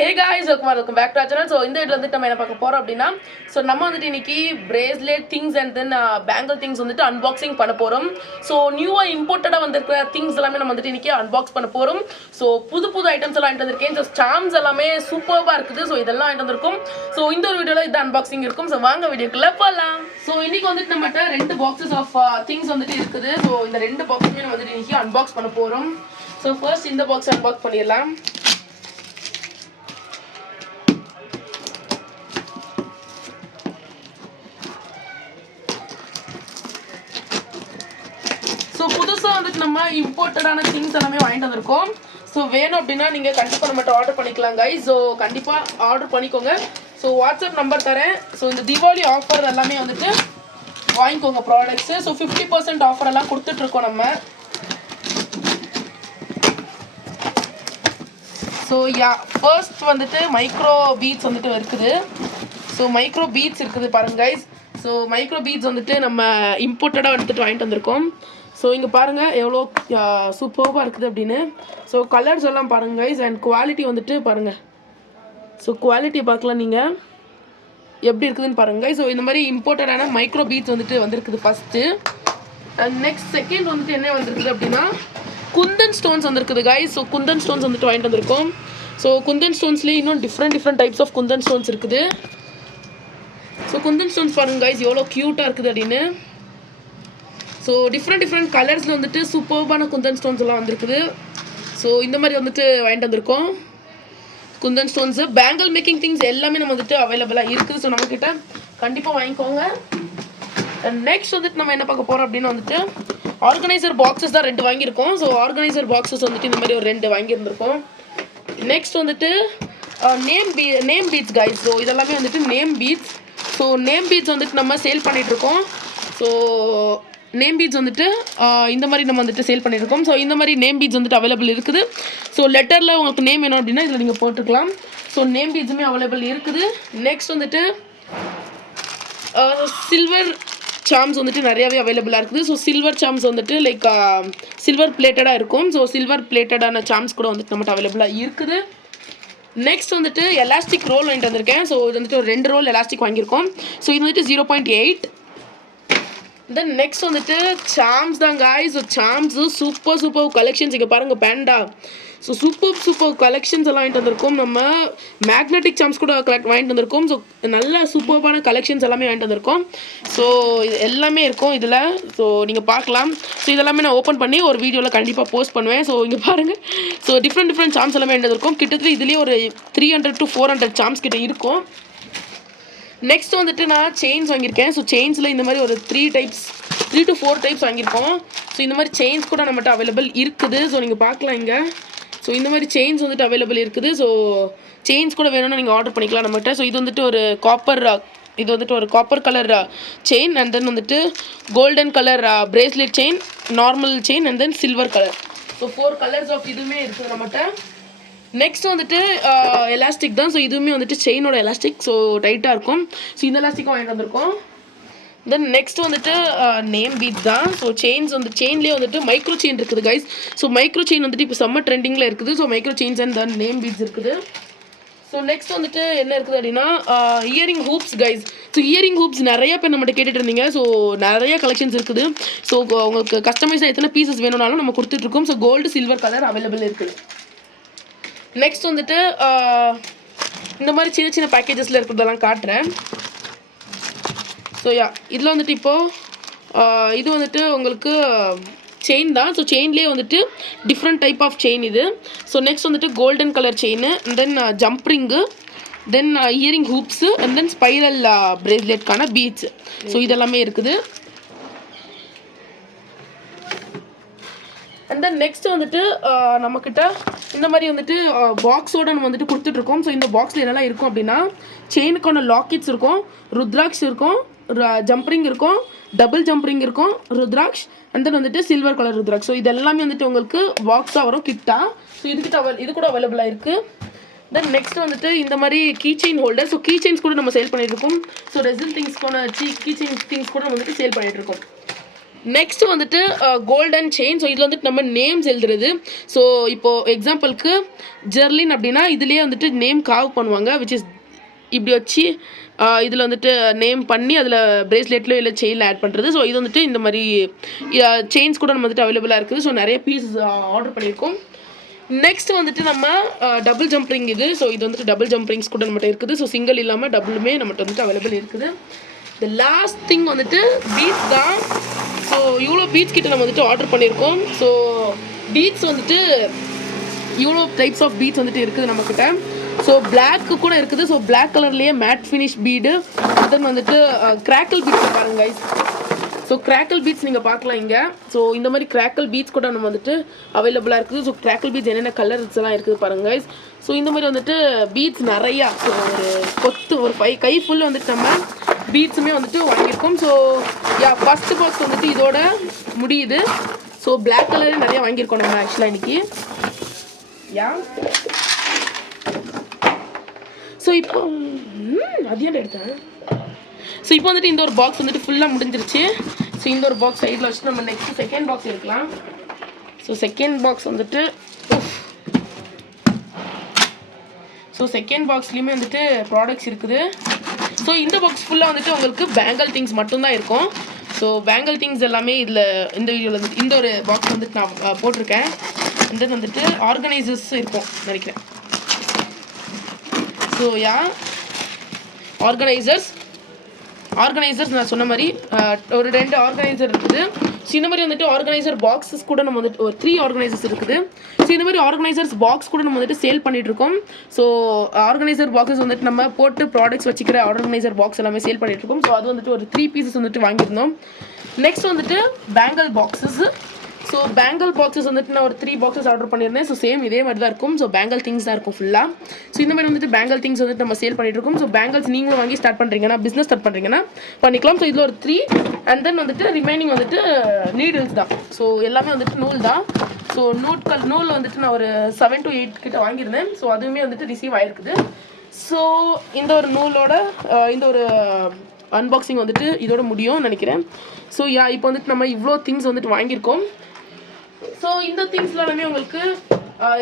Hey guys, welcome back to our channel. So இந்த வீடியோல வந்து நம்ம என்ன பார்க்க போறோம் அப்படினா நம்ம வந்து இன்னைக்கு bracelet things and then bangle things வந்துட்டு unboxing பண்ண போறோம். So நியூவா இம்போர்ட்டடா வந்திருக்கிற things எல்லாமே நம்ம வந்து இன்னைக்கு unbox பண்ண போறோம். So புது ஐட்டம்ஸ் எல்லாம் வாங்கிட்டு வந்திருக்கேன். So charms எல்லாமே சூப்பர்பா இருக்குது. So இதெல்லாம் வாங்கிட்டு வந்திருக்கோம். So இந்த ஒரு வீடியோல இது unboxing இருக்கும். So வாங்க வீடியோக்குள்ள போலாம். So இன்னைக்கு வந்துட்டு நம்மட்ட ரெண்டு boxes of things வந்துட்டு இருக்குது. So இந்த ரெண்டு பாக்ஸுமே நம்ம வந்து இன்னைக்கு unbox பண்ண போறோம். So first இந்த box unbox பண்ணிடலாம். So புதுசா வந்து நம்ம இம்போர்ட்டடான things எல்லாமே வாங்கிட்டு வந்திருக்கோம். So வேணும் அப்படினா நீங்க கண்டிப்பா நம்மட்ட ஆர்டர் பண்ணிக்கலாம் guys. So கண்டிப்பா ஆர்டர் பண்ணிக்கோங்க. So WhatsApp நம்பர் தரேன். So இந்த தீபாவளி ஆஃபர் எல்லாமே வந்துட்டு வாங்கிக்கோங்க ப்ராடக்ட்ஸ். So 50% ஆஃபர் எல்லாம் கொடுத்துட்டு இருக்கோம் நம்ம. So first வந்துட்டு மைக்ரோ பீட்ஸ் வந்துட்டு இருக்குது. So மைக்ரோ பீட்ஸ் இருக்குது பாருங்க guys. So மைக்ரோ பீட்ஸ் வந்துட்டு நம்ம இம்போர்ட்டடா வந்துட்டு வாங்கிட்டு வந்திருக்கோம். ஸோ இங்கே பாருங்கள் எவ்வளோ சூப்பர்பாக இருக்குது அப்படின்னு. ஸோ கலர்ஸ் எல்லாம் பாருங்கள் கைஸ் அண்ட் குவாலிட்டி வந்துட்டு பாருங்கள். ஸோ குவாலிட்டி பார்க்கலாம் நீங்கள் எப்படி இருக்குதுன்னு பாருங்கள். ஸோ இந்த மாதிரி இம்போர்ட்டடான மைக்ரோ பீட்ஸ் வந்துட்டு வந்திருக்குது ஃபஸ்ட்டு. அண்ட் நெக்ஸ்ட் செகண்ட் வந்துட்டு என்ன வந்திருக்குது அப்படின்னா குந்தன் ஸ்டோன்ஸ் வந்திருக்குது கைஸ். ஸோ குந்தன் ஸ்டோன்ஸ் வந்துட்டு வாங்கிட்டு வந்திருக்கோம். ஸோ குந்தன் ஸ்டோன்ஸ்லேயே இன்னும் different types of Kundan stones இருக்குது. ஸோ குந்தன் ஸ்டோன்ஸ் பாருங்கள் கைஸ் எவ்வளோ க்யூட்டாக இருக்குது அப்படின்னு. ஸோ டிஃப்ரெண்ட் கலர்ஸில் வந்துட்டு சூப்பர்பான குந்தன் ஸ்டோன்ஸ் எல்லாம் வந்திருக்குது. ஸோ இந்த மாதிரி வந்துட்டு வாங்கிட்டு வந்திருக்கோம் Kundan stones. Bangle making things எல்லாமே நம்ம வந்துட்டு அவைலபிளாக இருக்குது. ஸோ நம்மக்கிட்ட கண்டிப்பாக வாங்கிக்கோங்க. அண்ட் நெக்ஸ்ட் வந்துட்டு நம்ம என்ன பார்க்க போகிறோம் அப்படின்னு வந்துட்டு ஆர்கனைசர் பாக்ஸஸ் தான் 2 வாங்கியிருக்கோம். ஸோ ஆர்கனைசர் பாக்ஸஸ் வந்துட்டு இந்த மாதிரி ஒரு 2 வாங்கியிருந்திருக்கோம். நெக்ஸ்ட் வந்துட்டு நேம் பீட்ஸ் கைஸ். ஸோ இதெல்லாமே வந்துட்டு name beads. So name beads வந்துட்டு நம்ம சேல் பண்ணிகிட்ருக்கோம். ஸோ நேம் பீட்ஸ் வந்துட்டு இந்த மாதிரி நம்ம வந்துட்டு சேல் பண்ணியிருக்கோம். ஸோ இந்த மாதிரி நேம் பீட்ஸ் வந்துட்டு அவைலபிள் இருக்குது. ஸோ லெட்டரில் உங்களுக்கு நேம் வேணும் அப்படின்னா இதில் நீங்கள் போட்டுக்கலாம். ஸோ நேம் பீட்ஸுமே அவைலபிள் இருக்குது. நெக்ஸ்ட் வந்துட்டு சில்வர் சாம்ஸ் வந்துட்டு நிறையாவே அவைலபிளாக இருக்குது. ஸோ சில்வர் சாம்ஸ் வந்துட்டு லைக் சில்வர் பிளேட்டடாக இருக்கும். ஸோ சில்வர் பிளேட்டடான சாம்ஸ் கூட வந்துட்டு நம்மகிட்ட அவைலபிளாக இருக்குது. நெக்ஸ்ட் வந்துட்டு எலாஸ்டிக் ரோல் வாங்கிட்டு வந்திருக்கேன். ஸோ இது வந்துட்டு ஒரு 2 ரோல் எலாஸ்டிக் வாங்கியிருக்கோம். ஸோ இது வந்துட்டு 0.8. தென் நெக்ஸ்ட் வந்துட்டு சாம்ஸ் தான் guys. So Sams super collections இங்கே பாருங்கள் பேண்டா. ஸோ சூப்பர் கலெக்ஷன்ஸ் எல்லாம் வாங்கிட்டு வந்திருக்கோம். நம்ம மேக்னெட்டிக் சாம்ஸ் கூட வாங்கிட்டு வந்திருக்கோம். ஸோ நல்ல சூப்பர்பான கலெக்ஷன்ஸ் எல்லாமே வாங்கிட்டு வந்திருக்கோம். ஸோ இது எல்லாமே இருக்கும் இதில். ஸோ நீங்கள் பார்க்கலாம். ஸோ இதெல்லாமே நான் ஓப்பன் பண்ணி ஒரு வீடியோவில் கண்டிப்பாக போஸ்ட் பண்ணுவேன். ஸோ இங்கே பாருங்கள். ஸோ டிஃப்ரெண்ட் சாம்ஸ் எல்லாமே வாங்கிட்டு வந்திருக்கோம். கிட்டத்தட்ட இதுலேயே ஒரு 300 to 400 சாம்ஸ் கிட்ட இருக்கும். நெக்ஸ்ட் வந்துட்டு நான் செயின்ஸ் வாங்கியிருக்கேன். ஸோ செயின்ஸில் இந்த மாதிரி ஒரு 3 to 4 டைப்ஸ் வாங்கியிருக்கோம். ஸோ இந்த மாதிரி செயின்ஸ் கூட நம்மகிட்ட அவைலபிள் இருக்குது. ஸோ நீங்கள் பார்க்கலாம் இங்கே. ஸோ இந்த மாதிரி செயின்ஸ் வந்துட்டு அவைலபிள் இருக்குது. ஸோ செயின்ஸ் கூட வேணும்னா நீங்கள் ஆர்டர் பண்ணிக்கலாம் நம்மகிட்ட. ஸோ இது வந்துட்டு ஒரு copper colour chain and then வந்துட்டு golden colour bracelet chain, normal chain and then silver colour. So 4 colours of இதுவுமே இருக்குது நம்மகிட்ட. நெக்ஸ்ட் வந்துட்டு எலாஸ்டிக் தான். ஸோ இதுவுமே வந்துட்டு செயினோட எலாஸ்டிக். ஸோ டைட்டாக இருக்கும். ஸோ இந்த எலாஸ்டிக்கும் வாங்கிட்டு வந்திருக்கோம். தென் நெக்ஸ்ட் வந்துட்டு நேம் பீட்ஸ் தான். ஸோ செயின்ஸ் வந்து செயின்லேயே வந்துட்டு மைக்ரோ செயின் இருக்குது கைஸ். ஸோ மைக்ரோ செயின் வந்துட்டு இப்போ செம்ம ட்ரெண்டிங்கில் இருக்குது. So micro chains and then name beads இருக்குது. ஸோ நெக்ஸ்ட் வந்துட்டு என்ன இருக்குது அப்படின்னா earring hoops guys. So earring hoops நிறைய பேர் நம்மகிட்ட கேட்டுட்டு இருந்தீங்க. ஸோ நிறைய கலெக்ஷன்ஸ் இருக்குது. ஸோ உங்களுக்கு கஸ்டமைஸாக எத்தனை பீசஸ் வேணும்னாலும் நம்ம கொடுத்துட்ருக்கோம். So gold silver colour available இருக்குது. நெக்ஸ்ட் வந்துட்டு இந்த மாதிரி சின்ன பேக்கேஜஸில் இருக்கிறதெல்லாம் காட்டுறேன். ஸோ இதில் வந்துட்டு இப்போது இது வந்துட்டு உங்களுக்கு செயின் தான். ஸோ செயின்லேயே வந்துட்டு டிஃப்ரெண்ட் டைப் ஆஃப் செயின் இது. ஸோ நெக்ஸ்ட் வந்துட்டு golden colour chain and then jump ring, then earring hoops and then spiral பிரேஸ்லெட்கான பீட்ஸ். ஸோ இதெல்லாமே இருக்குது. அண்ட் தென் நெக்ஸ்ட் வந்துட்டு நம்மக்கிட்ட இந்த மாதிரி வந்துட்டு பாக்ஸோட நம்ம வந்துட்டு கொடுத்துட்ருக்கோம். ஸோ இந்த பாக்ஸில் என்னெல்லாம் இருக்கும் அப்படின்னா செயினுக்கான லாக்கெட்ஸ் இருக்கும், ருத்ராக்ஸ் இருக்கும், ஜம்ப்ரிங் இருக்கும், டபுள் ஜம்ப்ரிங் இருக்கும், ருத்ராக்ஸ் அண்ட் தென் வந்துட்டு சில்வர் கலர் ருத்ராக்ஸ். ஸோ இது எல்லாமே வந்துட்டு உங்களுக்கு பாக்ஸாக வரும் கிட்டா. ஸோ இது கூட அவைலபிளாக இருக்குது. தென் நெக்ஸ்ட் வந்துட்டு இந்த மாதிரி key chain holder. So key chains கூட நம்ம சேல் பண்ணிகிட்ருக்கோம். ஸோ ரெசில் திங்ஸ் போன கீ செயின் திங்ஸ் கூட நம்ம வந்துட்டு சேல் பண்ணிகிட்ருக்கோம். நெக்ஸ்ட் வந்துட்டு கோல்டன் செயின். ஸோ இதில் வந்துட்டு நம்ம நேம்ஸ் எழுதுறது. ஸோ இப்போது எக்ஸாம்பிளுக்கு ஜெர்லின் அப்படின்னா இதுலேயே வந்துட்டு நேம் காவ் பண்ணுவாங்க, விச் இஸ் இப்படி வச்சு இதில் வந்துட்டு நேம் பண்ணி அதில் பிரேஸ்லெட்லையோ இல்லை செயினில் ஆட் பண்ணுறது. ஸோ இது வந்துட்டு இந்த மாதிரி செயின்ஸ் கூட நம்ம வந்துட்டு அவைலபிளாக இருக்குது. ஸோ நிறைய பீஸ் ஆர்டர் பண்ணியிருக்கோம். நெக்ஸ்ட் வந்துட்டு நம்ம டபுள் ஜம்ப் ரிங் இது. ஸோ இது வந்துட்டு டபுள் ஜம்ப் ரிங்ஸ் கூட நம்மகிட்ட இருக்குது. ஸோ சிங்கிள் இல்லாமல் டபுளுமே நம்மகிட்ட வந்துட்டு அவைலபிள் இருக்குது. த லாஸ்ட் திங் வந்துட்டு பீட்ஸ் தான். ஸோ இவ்வளோ பீட்ஸ் கிட்ட நம்ம வந்துட்டு ஆர்டர் பண்ணியிருக்கோம். ஸோ பீட்ஸ் வந்துட்டு இவ்வளோ டைப்ஸ் ஆஃப் பீட்ஸ் வந்துட்டு இருக்குது நம்மக்கிட்ட. ஸோ பிளாக்கு கூட இருக்குது. ஸோ பிளாக் கலர்லேயே மேட் ஃபினிஷ் பீடு, தென் வந்துட்டு கிராக்கிள் பீட்ஸ் பாருங்க கைஸ். ஸோ கிராக்கிள் பீட்ஸ் நீங்கள் பார்க்கலாம் இங்கே. ஸோ இந்த மாதிரி கிராக்கிள் பீட்ஸ் கூட நம்ம வந்துட்டு அவைலபிளாக இருக்குது. ஸோ கிராக்கிள் பீட்ஸ் என்னென்ன கலர்ஸ் எல்லாம் இருக்குது பாருங்க கைஸ். ஸோ இந்த மாதிரி வந்துட்டு பீட்ஸ் நிறையா, ஸோ ஒரு கொத்து ஒரு கை ஃபுல் வந்துட்டு நம்ம பீட்ஸுமே வந்துட்டு வாங்கியிருக்கோம். ஸோ ஃபஸ்ட்டு பாக்ஸ் வந்துட்டு இதோட முடியுது. ஸோ பிளாக் கலரே நிறையா வாங்கியிருக்கோம் நம்ம ஆக்சுவலாக இன்னைக்கு. ஸோ இப்போ அதையாண்ட எடுத்தேன். ஸோ இப்போ வந்துட்டு இந்த ஒரு பாக்ஸ் வந்துட்டு ஃபுல்லாக முடிஞ்சிருச்சு. ஸோ இந்த ஒரு பாக்ஸ் சைடில் வச்சுட்டு நம்ம நெக்ஸ்ட் செகண்ட் பாக்ஸ் எடுக்கலாம். ஸோ செகண்ட் பாக்ஸ் வந்துட்டு செகண்ட் பாக்ஸ்லேயுமே வந்துட்டு ப்ராடக்ட்ஸ் இருக்குது. ஸோ இந்த பாக்ஸ் ஃபுல்லாக வந்துட்டு உங்களுக்கு பேங்கிள் திங்ஸ் மட்டும்தான் இருக்கும். ஸோ பேங்கிள் திங்ஸ் எல்லாமே இதில் இந்த வீடியோவில் வந்துட்டு இந்த ஒரு பாக்ஸ் வந்துட்டு நான் போட்டிருக்கேன். இந்த வந்துட்டு ஆர்கனைசர்ஸ் இருக்கும் நினைக்கிறேன். ஸோ ஆர்கனைசர்ஸ் நான் சொன்ன மாதிரி ஒரு 2 ஆர்கனைசர் இருக்குது. ஸோ இந்த மாதிரி வந்துட்டு ஆர்கனைசர் பாக்ஸஸ் கூட நம்ம வந்துட்டு ஒரு 3 ஆர்கனைசர்ஸ் இருக்குது. ஸோ இந்த மாதிரி ஆர்கனைசர்ஸ் பாக்ஸ் கூட நம்ம வந்துட்டு சேல் பண்ணிகிட்ருக்கோம். ஸோ ஆர்கனைசர் பாக்ஸஸ் வந்துட்டு நம்ம போட்டு ப்ராடக்ட்ஸ் வச்சுக்கிற ஆர்கனைசர் பாக்ஸ் எல்லாமே சேல் பண்ணிகிட்ருக்கோம். ஸோ அது வந்துட்டு ஒரு 3 பீசஸ் வந்துட்டு வாங்கியிருந்தோம். நெக்ஸ்ட் வந்துட்டு bangle boxes. So bangle boxes வந்துட்டு நான் ஒரு 3 பாக்ஸஸ் ஆர்டர் பண்ணியிருந்தேன். ஸோ சேம் இதே மாதிரி தான் இருக்கும். ஸோ பேங்கிள் திங்ஸ் தான் இருக்கும் ஃபுல்லாக. ஸோ இந்த மாதிரி வந்துட்டு பேங்கிள் திங்ஸ் வந்துட்டு நம்ம சேல் பண்ணிட்டு இருக்கோம். ஸோ பேங்கிள்ஸ் நீங்களும் வாங்கி ஸ்டார்ட் பண்ணுறீங்கன்னா, பிஸ்னஸ் ஸ்டார்ட் பண்ணுறீங்கன்னா பண்ணிக்கலாம். ஸோ இதில் ஒரு 3 அண்ட் தென் வந்துட்டு ரிமைனிங் வந்துட்டு நீடில்ஸ் தான். ஸோ எல்லாமே வந்துட்டு நூல் தான். ஸோ நூல் வந்துட்டு நான் ஒரு 7 to 8 கிட்ட வாங்கியிருந்தேன். ஸோ அதுவுமே வந்துட்டு ரிசீவ் ஆகிருக்குது. ஸோ இந்த ஒரு நூலோட இந்த ஒரு அன்பாக்சிங் வந்துட்டு இதோட முடியும்னு நினைக்கிறேன். ஸோ இப்போ வந்துட்டு நம்ம இவ்வளோ திங்ஸ் வந்துட்டு வாங்கியிருக்கோம். ஸோ இந்த திங்ஸ்ல எல்லாமே உங்களுக்கு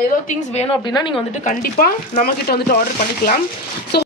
ஏதோ திங்ஸ் வேணும் அப்படின்னா நீங்கள் வந்துட்டு கண்டிப்பாக நம்மக்கிட்ட வந்துட்டு ஆர்டர் பண்ணிக்கலாம். ஸோ